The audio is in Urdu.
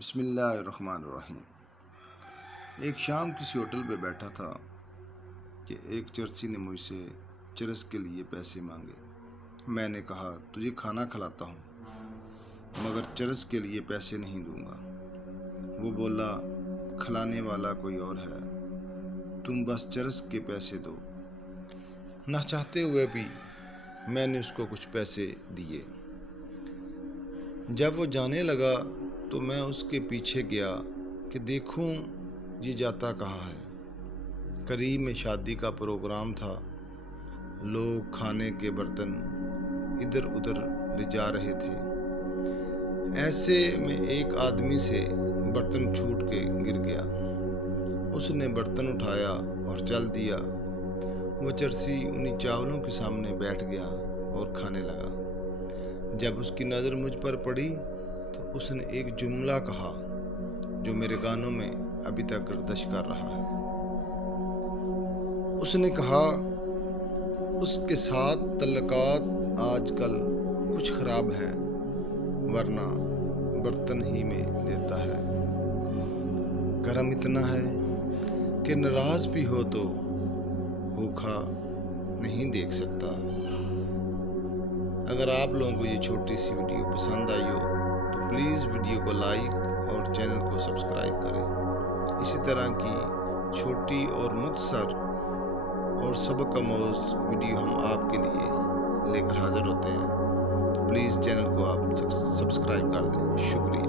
بسم اللہ الرحمن الرحیم۔ ایک شام کسی ہوٹل پہ بیٹھا تھا کہ ایک چرسی نے مجھ سے چرس کے لیے پیسے مانگے۔ میں نے کہا تجھے کھانا کھلاتا ہوں مگر چرس کے لیے پیسے نہیں دوں گا۔ وہ بولا کھلانے والا کوئی اور ہے، تم بس چرس کے پیسے دو۔ نہ چاہتے ہوئے بھی میں نے اس کو کچھ پیسے دیے۔ جب وہ جانے لگا تو میں اس کے پیچھے گیا کہ دیکھوں یہ جاتا کہاں ہے۔ قریب میں شادی کا پروگرام تھا، لوگ کھانے کے برتن ادھر ادھر لے جا رہے تھے۔ ایسے میں ایک آدمی سے برتن چھوٹ کے گر گیا۔ اس نے برتن اٹھایا اور چل دیا۔ وہ چرسی انہی چاولوں کے سامنے بیٹھ گیا اور کھانے لگا۔ جب اس کی نظر مجھ پر پڑی تو اس نے ایک جملہ کہا جو میرے کانوں میں ابھی تک گردش کر رہا ہے۔ اس نے کہا اس کے ساتھ تعلقات آج کل کچھ خراب ہیں ورنہ برتن ہی میں دیتا ہے۔ کرم اتنا ہے کہ ناراض بھی ہو تو بھوکا نہیں دیکھ سکتا۔ اگر آپ لوگوں کو یہ چھوٹی سی ویڈیو پسند آئی ہو تو پلیز ویڈیو کو لائک اور چینل کو سبسکرائب کریں۔ اسی طرح کی چھوٹی اور مختصر اور سبق آموز ویڈیو ہم آپ کے لیے لے کر حاضر ہوتے ہیں، تو پلیز چینل کو آپ سبسکرائب کر دیں۔ شکریہ۔